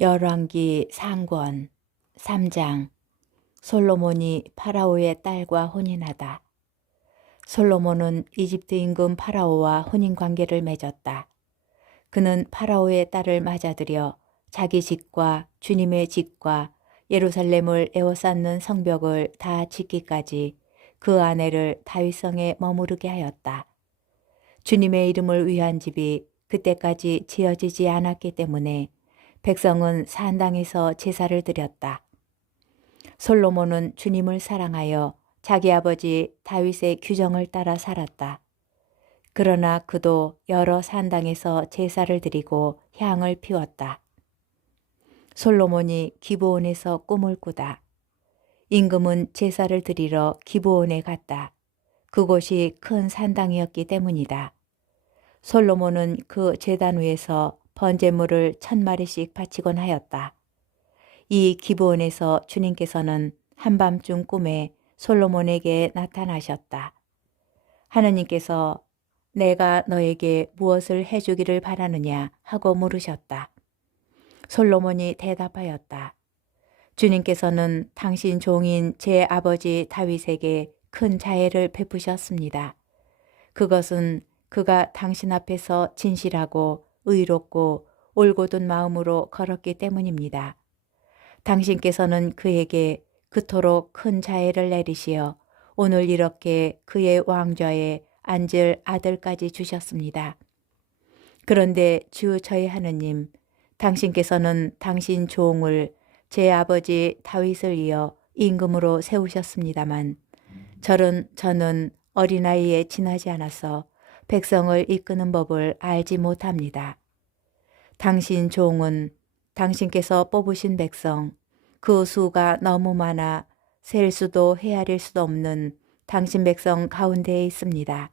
열왕기 상권 3장. 솔로몬이 파라오의 딸과 혼인하다. 솔로몬은 이집트 임금 파라오와 혼인관계를 맺었다. 그는 파라오의 딸을 맞아들여 자기 집과 주님의 집과 예루살렘을 에워싸는 성벽을 다 짓기까지 그 아내를 다윗성에 머무르게 하였다. 주님의 이름을 위한 집이 그때까지 지어지지 않았기 때문에 백성은 산당에서 제사를 드렸다. 솔로몬은 주님을 사랑하여 자기 아버지 다윗의 규정을 따라 살았다. 그러나 그도 여러 산당에서 제사를 드리고 향을 피웠다. 솔로몬이 기브온에서 꿈을 꾸다. 임금은 제사를 드리러 기브온에 갔다. 그곳이 큰 산당이었기 때문이다. 솔로몬은 그 제단 위에서 번제물을 1000마리씩 바치곤 하였다. 이 기브온에서 주님께서는 한밤중 꿈에 솔로몬에게 나타나셨다. 하느님께서 내가 너에게 무엇을 해주기를 바라느냐 하고 물으셨다. 솔로몬이 대답하였다. 주님께서는 당신 종인 제 아버지 다윗에게 큰 자애를 베푸셨습니다. 그것은 그가 당신 앞에서 진실하고 의롭고 올곧은 마음으로 걸었기 때문입니다. 당신께서는 그에게 그토록 큰 자애를 내리시어 오늘 이렇게 그의 왕좌에 앉을 아들까지 주셨습니다. 그런데 주 저희 하느님, 당신께서는 당신 종을 제 아버지 다윗을 이어 임금으로 세우셨습니다만 저는 어린아이에 지나지 않아서 백성을 이끄는 법을 알지 못합니다. 당신 종은 당신께서 뽑으신 백성, 그 수가 너무 많아 셀 수도 헤아릴 수도 없는 당신 백성 가운데에 있습니다.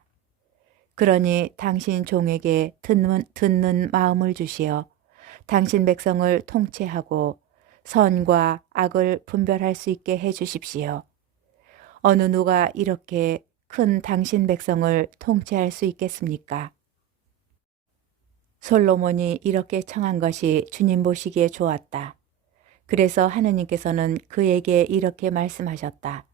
그러니 당신 종에게 듣는 마음을 주시어 당신 백성을 통치하고 선과 악을 분별할 수 있게 해 주십시오. 어느 누가 이렇게 큰 당신 백성을 통치할 수 있겠습니까? 솔로몬이 이렇게 청한 것이 주님 보시기에 좋았다. 그래서 하느님께서는 그에게 이렇게 말씀하셨다.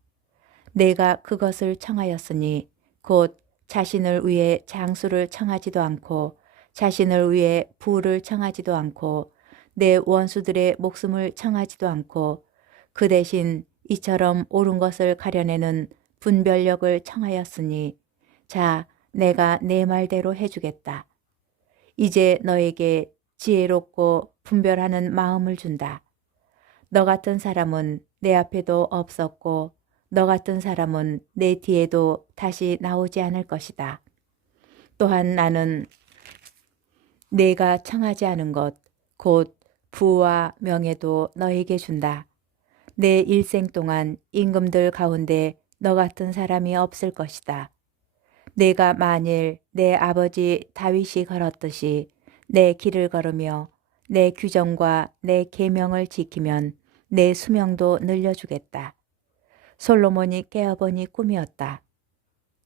내가 그것을 청하였으니 곧 자신을 위해 장수를 청하지도 않고 자신을 위해 부를 청하지도 않고 내 원수들의 목숨을 청하지도 않고 그 대신 이처럼 옳은 것을 가려내는 분별력을 청하였으니 자, 내가 내 말대로 해주겠다. 이제 너에게 지혜롭고 분별하는 마음을 준다. 너 같은 사람은 내 앞에도 없었고 너 같은 사람은 내 뒤에도 다시 나오지 않을 것이다. 또한 나는 내가 청하지 않은 것, 곧 부와 명예도 너에게 준다. 내 일생 동안 임금들 가운데 너 같은 사람이 없을 것이다. 내가 만일 내 아버지 다윗이 걸었듯이 내 길을 걸으며 내 규정과 내 계명을 지키면 내 수명도 늘려주겠다. 솔로몬이 깨어보니 꿈이었다.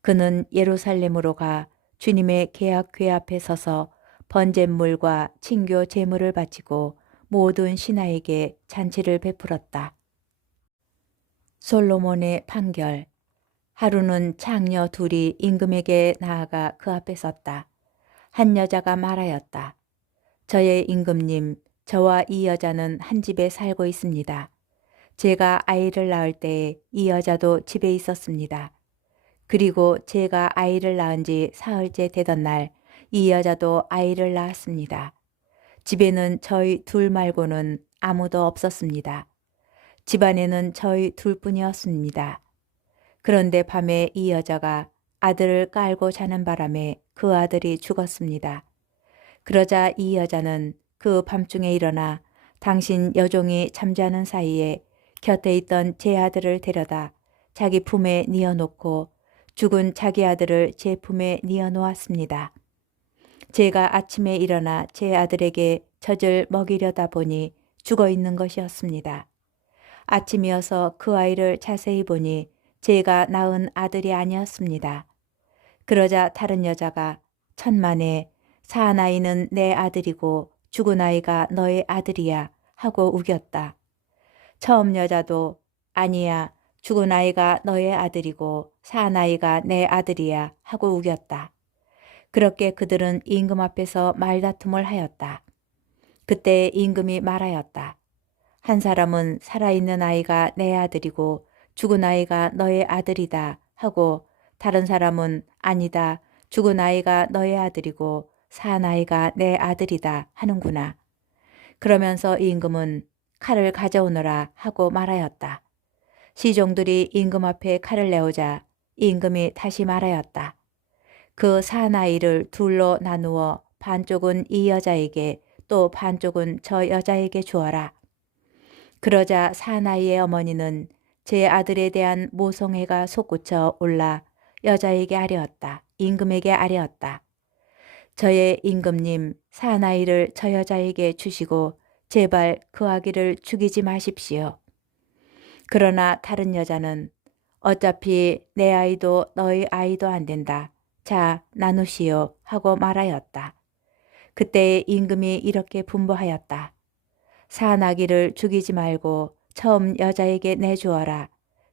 그는 예루살렘으로 가 주님의 계약궤 앞에 서서 번제물과 친교 제물을 바치고 모든 신하에게 잔치를 베풀었다. 솔로몬의 판결. 하루는 창녀 둘이 임금에게 나아가 그 앞에 섰다. 한 여자가 말하였다. 저의 임금님, 저와 이 여자는 한 집에 살고 있습니다. 제가 아이를 낳을 때에 이 여자도 집에 있었습니다. 그리고 제가 아이를 낳은 지 사흘째 되던 날 이 여자도 아이를 낳았습니다. 집에는 저희 둘 말고는 아무도 없었습니다. 집안에는 저희 둘뿐이었습니다. 그런데 밤에 이 여자가 아들을 깔고 자는 바람에 그 아들이 죽었습니다. 그러자 이 여자는 그 밤중에 일어나 당신 여종이 잠자는 사이에 곁에 있던 제 아들을 데려다 자기 품에 뉘어놓고 죽은 자기 아들을 제 품에 뉘어놓았습니다. 제가 아침에 일어나 제 아들에게 젖을 먹이려다 보니 죽어 있는 것이었습니다. 아침이어서 그 아이를 자세히 보니 제가 낳은 아들이 아니었습니다. 그러자 다른 여자가 천만에 사나이는 내 아들이고 죽은 아이가 너의 아들이야 하고 우겼다. 처음 여자도 아니야, 죽은 아이가 너의 아들이고 산 아이가 내 아들이야 하고 우겼다. 그렇게 그들은 임금 앞에서 말다툼을 하였다. 그때 임금이 말하였다. 한 사람은 살아있는 아이가 내 아들이고 죽은 아이가 너의 아들이다 하고, 다른 사람은 아니다, 죽은 아이가 너의 아들이고 산 아이가 내 아들이다 하는구나. 그러면서 임금은 칼을 가져오너라 하고 말하였다. 시종들이 임금 앞에 칼을 내오자 임금이 다시 말하였다. 그 사나이를 둘로 나누어 반쪽은 이 여자에게 또 반쪽은 저 여자에게 주어라. 그러자 사나이의 어머니는 제 아들에 대한 모성애가 솟구쳐 올라 여자에게 아뢰었다. 임금에게 아뢰었다. 저의 임금님, 사나이를 저 여자에게 주시고 제발 그 아기를 죽이지 마십시오. 그러나 다른 여자는 어차피 내 아이도 너의 아이도 안 된다. 자, 나누시오 하고 말하였다. 그때 임금이 이렇게 분부하였다. 산 아기를 죽이지 말고 처음 여자에게 내주어라.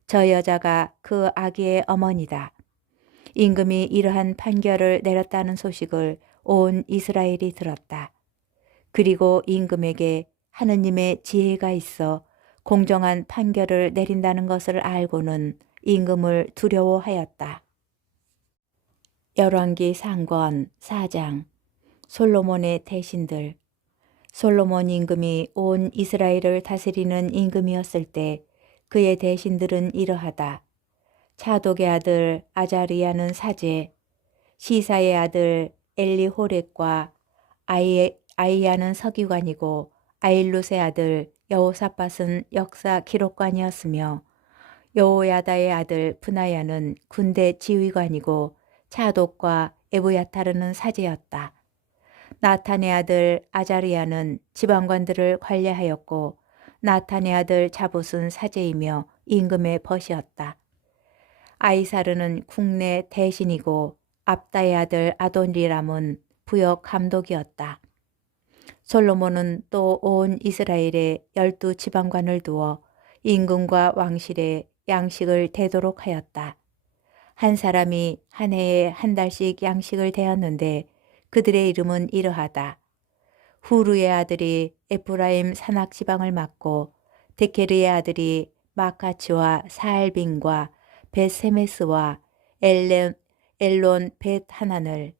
저 여자가 그 아기의 어머니다. 임금이 이러한 판결을 내렸다는 소식을 온 이스라엘이 들었다. 그리고 임금에게 하느님의 지혜가 있어 공정한 판결을 내린다는 것을 알고는 임금을 두려워하였다. 열왕기 상권 4장. 솔로몬의 대신들. 솔로몬 임금이 온 이스라엘을 다스리는 임금이었을 때 그의 대신들은 이러하다. 차독의 아들 아자리야는 사제, 시사의 아들 엘리호렉과 아이야는 서기관이고 아일룻의 아들 여호사밧은 역사 기록관이었으며 여호야다의 아들 브나야는 군대 지휘관이고 차독과 에브야타르는 사제였다. 나탄의 아들 아자리야는 지방관들을 관리하였고 나탄의 아들 자봇은 사제이며 임금의 벗이었다. 아이사르는 국내 대신이고 압다의 아들 아도니람은 부역 감독이었다. 솔로몬은 또 온 이스라엘에 12지방관을 두어 임금과 왕실에 양식을 대도록 하였다. 한 사람이 한 해에 한 달씩 양식을 대었는데 그들의 이름은 이러하다. 후루의 아들이 에프라임 산악지방을 맡고 데케르의 아들이 마카츠와 사알빈과 벳세메스와 엘론 벳하난을,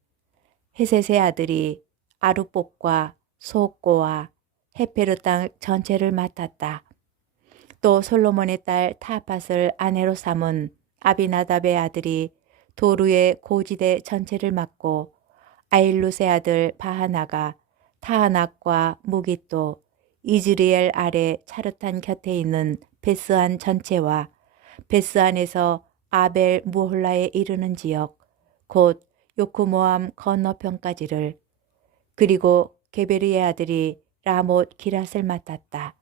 헤셋의 아들이 아루복과 소옥고와 헤페르 땅 전체를 맡았다. 또 솔로몬의 딸 타팟을 아내로 삼은 아비나답의 아들이 도루의 고지대 전체를 맡고 아일룻의 아들 바하나가 타하낙과 무깃도, 이즈리엘 아래 차르탄 곁에 있는 베스안 전체와 베스안에서 아벨 무홀라에 이르는 지역, 곧 요크모암 건너편까지를, 그리고 게베르의 아들이 라못 기랏을 맡았다.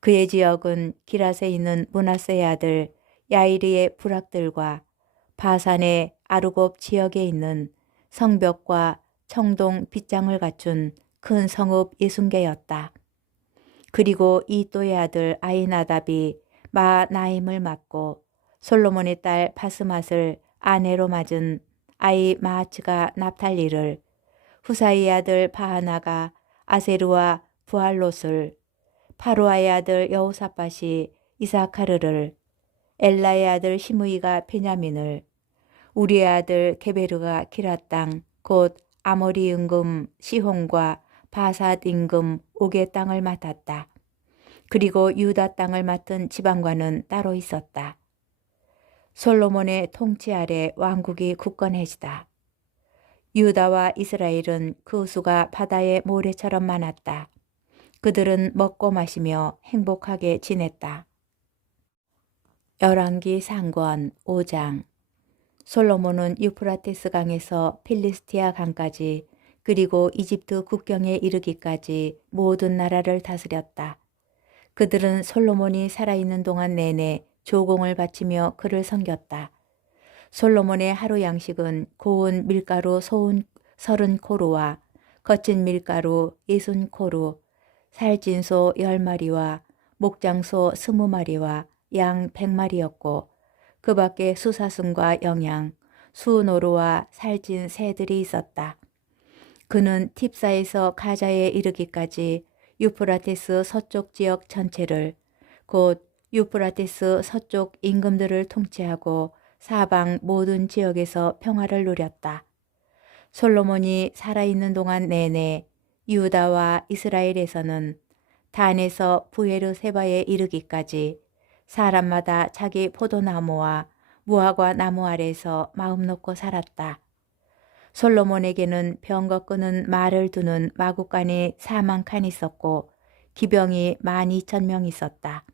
그의 지역은 기랏에 있는 므낫세의 아들 야이리의 부락들과 바산의 아르곱 지역에 있는 성벽과 청동 빗장을 갖춘 큰 성읍 60개였다. 그리고 이또의 아들 아이나답이 마나임을 맡고 솔로몬의 딸 바스맛을 아내로 맞은 아이마아츠가 납탈리를, 후사이의 아들 바하나가 아세르와 부알롯을, 파루아의 아들 여호사밧이 이사카르를, 엘라의 아들 시므이가 베냐민을, 우리의 아들 게베르가 기랏 땅 곧 아모리 임금 시혼과 바삿 임금 옥의 땅을 맡았다. 그리고 유다 땅을 맡은 지방관은 따로 있었다. 솔로몬의 통치 아래 왕국이 굳건해지다. 유다와 이스라엘은 그 수가 바다의 모래처럼 많았다. 그들은 먹고 마시며 행복하게 지냈다. 열왕기 상권 5장. 솔로몬은 유프라테스 강에서 필리스티아 강까지 그리고 이집트 국경에 이르기까지 모든 나라를 다스렸다. 그들은 솔로몬이 살아있는 동안 내내 조공을 바치며 그를 섬겼다. 솔로몬의 하루 양식은 고운 밀가루 30코루와 거친 밀가루 60코루, 살찐 소 10마리와 목장소 20마리와 양 100마리였고 그 밖에 수사슴과 영양, 수노루와 살찐 새들이 있었다. 그는 팁사에서 가자에 이르기까지 유프라테스 서쪽 지역 전체를 곧 유프라테스 서쪽 임금들을 통치하고 사방 모든 지역에서 평화를 누렸다. 솔로몬이 살아있는 동안 내내 유다와 이스라엘에서는 단에서 부에르세바에 이르기까지 사람마다 자기 포도나무와 무화과 나무 아래서 마음 놓고 살았다. 솔로몬에게는 병거 끄는 말을 두는 마구간이 4만 칸 있었고 기병이 12,000명 있었다.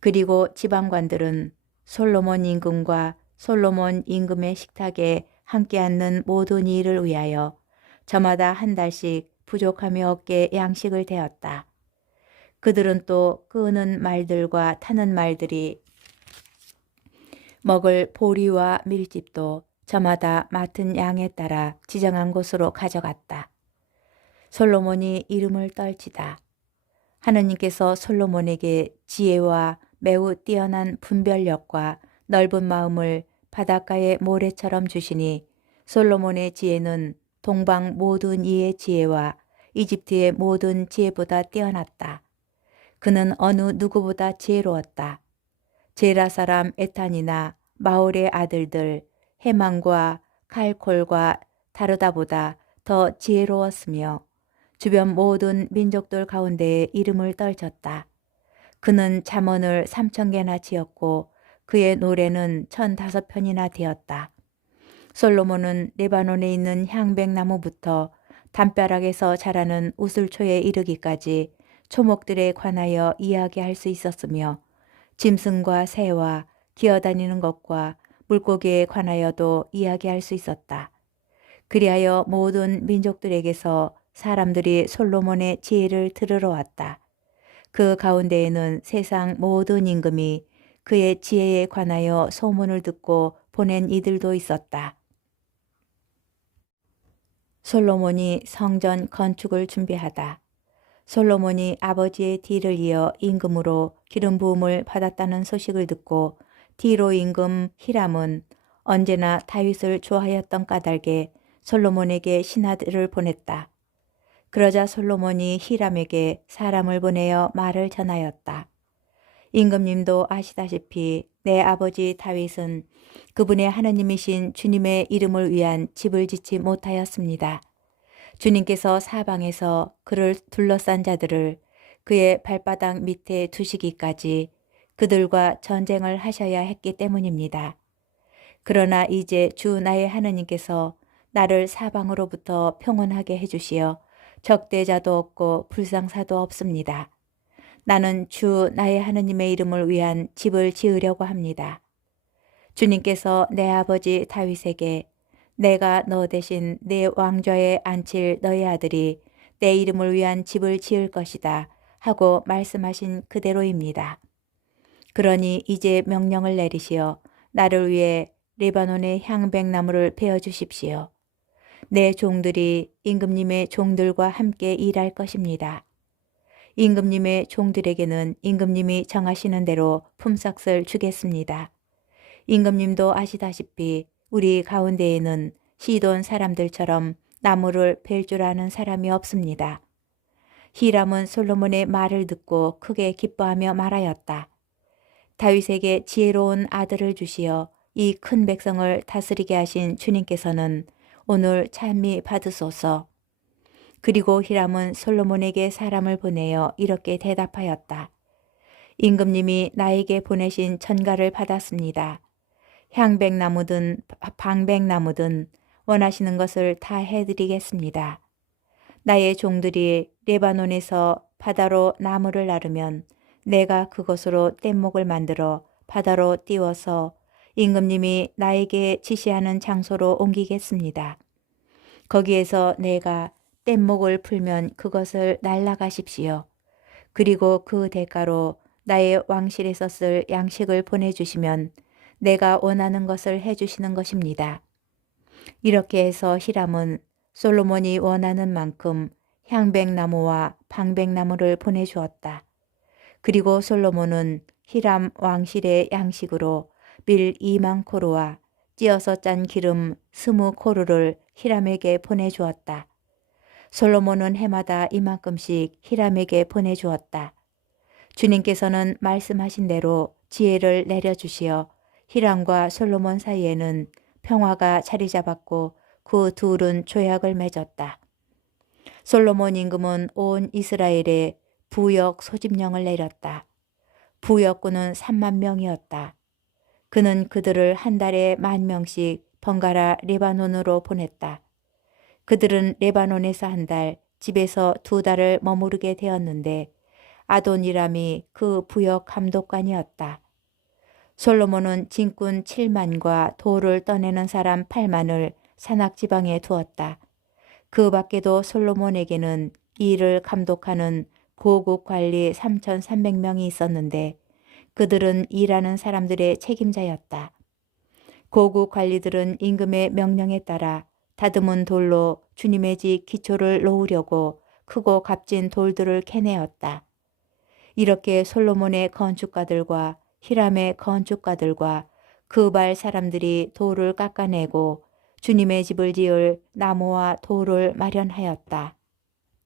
그리고 지방관들은 솔로몬 임금과 솔로몬 임금의 식탁에 함께 앉는 모든 이를 위하여 저마다 한 달씩 부족함이 없게 양식을 대었다. 그들은 또 끄는 말들과 타는 말들이 먹을 보리와 밀집도 저마다 맡은 양에 따라 지정한 곳으로 가져갔다. 솔로몬이 이름을 떨치다. 하느님께서 솔로몬에게 지혜와 매우 뛰어난 분별력과 넓은 마음을 바닷가의 모래처럼 주시니 솔로몬의 지혜는 동방 모든 이의 지혜와 이집트의 모든 지혜보다 뛰어났다. 그는 어느 누구보다 지혜로웠다. 제라 사람 에탄이나 마올의 아들들 헤만과 칼콜과 다르다보다 더 지혜로웠으며 주변 모든 민족들 가운데에 이름을 떨쳤다. 그는 잠언을 3,000개나 지었고 그의 노래는 1,005편이나 되었다. 솔로몬은 레바논에 있는 향백나무부터 담벼락에서 자라는 우슬초에 이르기까지 초목들에 관하여 이야기할 수 있었으며 짐승과 새와 기어다니는 것과 물고기에 관하여도 이야기할 수 있었다. 그리하여 모든 민족들에게서 사람들이 솔로몬의 지혜를 들으러 왔다. 그 가운데에는 세상 모든 임금이 그의 지혜에 관하여 소문을 듣고 보낸 이들도 있었다. 솔로몬이 성전 건축을 준비하다. 솔로몬이 아버지의 뒤를 이어 임금으로 기름 부음을 받았다는 소식을 듣고 디로 임금 히람은 언제나 다윗을 좋아하였던 까닭에 솔로몬에게 신하들을 보냈다. 그러자 솔로몬이 히람에게 사람을 보내어 말을 전하였다. 임금님도 아시다시피 내 아버지 다윗은 그분의 하느님이신 주님의 이름을 위한 집을 짓지 못하였습니다. 주님께서 사방에서 그를 둘러싼 자들을 그의 발바닥 밑에 두시기까지 그들과 전쟁을 하셔야 했기 때문입니다. 그러나 이제 주 나의 하느님께서 나를 사방으로부터 평온하게 해주시어 적대자도 없고 불상사도 없습니다. 나는 주 나의 하느님의 이름을 위한 집을 지으려고 합니다. 주님께서 내 아버지 다윗에게 내가 너 대신 내 왕좌에 앉힐 너의 아들이 내 이름을 위한 집을 지을 것이다 하고 말씀하신 그대로입니다. 그러니 이제 명령을 내리시어 나를 위해 레바논의 향백나무를 베어 주십시오. 내 종들이 임금님의 종들과 함께 일할 것입니다. 임금님의 종들에게는 임금님이 정하시는 대로 품삯을 주겠습니다. 임금님도 아시다시피 우리 가운데에는 시돈 사람들처럼 나무를 벨 줄 아는 사람이 없습니다. 히람은 솔로몬의 말을 듣고 크게 기뻐하며 말하였다. 다윗에게 지혜로운 아들을 주시어 이 큰 백성을 다스리게 하신 주님께서는 오늘 찬미 받으소서. 그리고 히람은 솔로몬에게 사람을 보내어 이렇게 대답하였다. 임금님이 나에게 보내신 전가를 받았습니다. 향백나무든 방백나무든 원하시는 것을 다 해드리겠습니다. 나의 종들이 레바논에서 바다로 나무를 나르면 내가 그것으로 뗏목을 만들어 바다로 띄워서 임금님이 나에게 지시하는 장소로 옮기겠습니다. 거기에서 내가 뗏목을 풀면 그것을 날라가십시오. 그리고 그 대가로 나의 왕실에서 쓸 양식을 보내주시면 내가 원하는 것을 해주시는 것입니다. 이렇게 해서 히람은 솔로몬이 원하는 만큼 향백나무와 방백나무를 보내주었다. 그리고 솔로몬은 히람 왕실의 양식으로 밀 2만 코르와 찧어서 짠 기름 20코르를 히람에게 보내주었다. 솔로몬은 해마다 이만큼씩 히람에게 보내주었다. 주님께서는 말씀하신 대로 지혜를 내려주시어 히람과 솔로몬 사이에는 평화가 자리 잡았고 그 둘은 조약을 맺었다. 솔로몬 임금은 온 이스라엘에 부역 소집령을 내렸다. 부역군은 3만 명이었다. 그는 그들을 한 달에 10,000명씩 번갈아 레바논으로 보냈다. 그들은 레바논에서 한 달, 집에서 2달을 머무르게 되었는데 아도니람이 그 부역 감독관이었다. 솔로몬은 진군 7만과 돌을 떠내는 사람 8만을 산악지방에 두었다. 그 밖에도 솔로몬에게는 이를 감독하는 고국 관리 3,300명이 있었는데 그들은 일하는 사람들의 책임자였다. 고국 관리들은 임금의 명령에 따라 다듬은 돌로 주님의 집 기초를 놓으려고 크고 값진 돌들을 캐내었다. 이렇게 솔로몬의 건축가들과 히람의 건축가들과 그발 사람들이 돌을 깎아내고 주님의 집을 지을 나무와 돌을 마련하였다.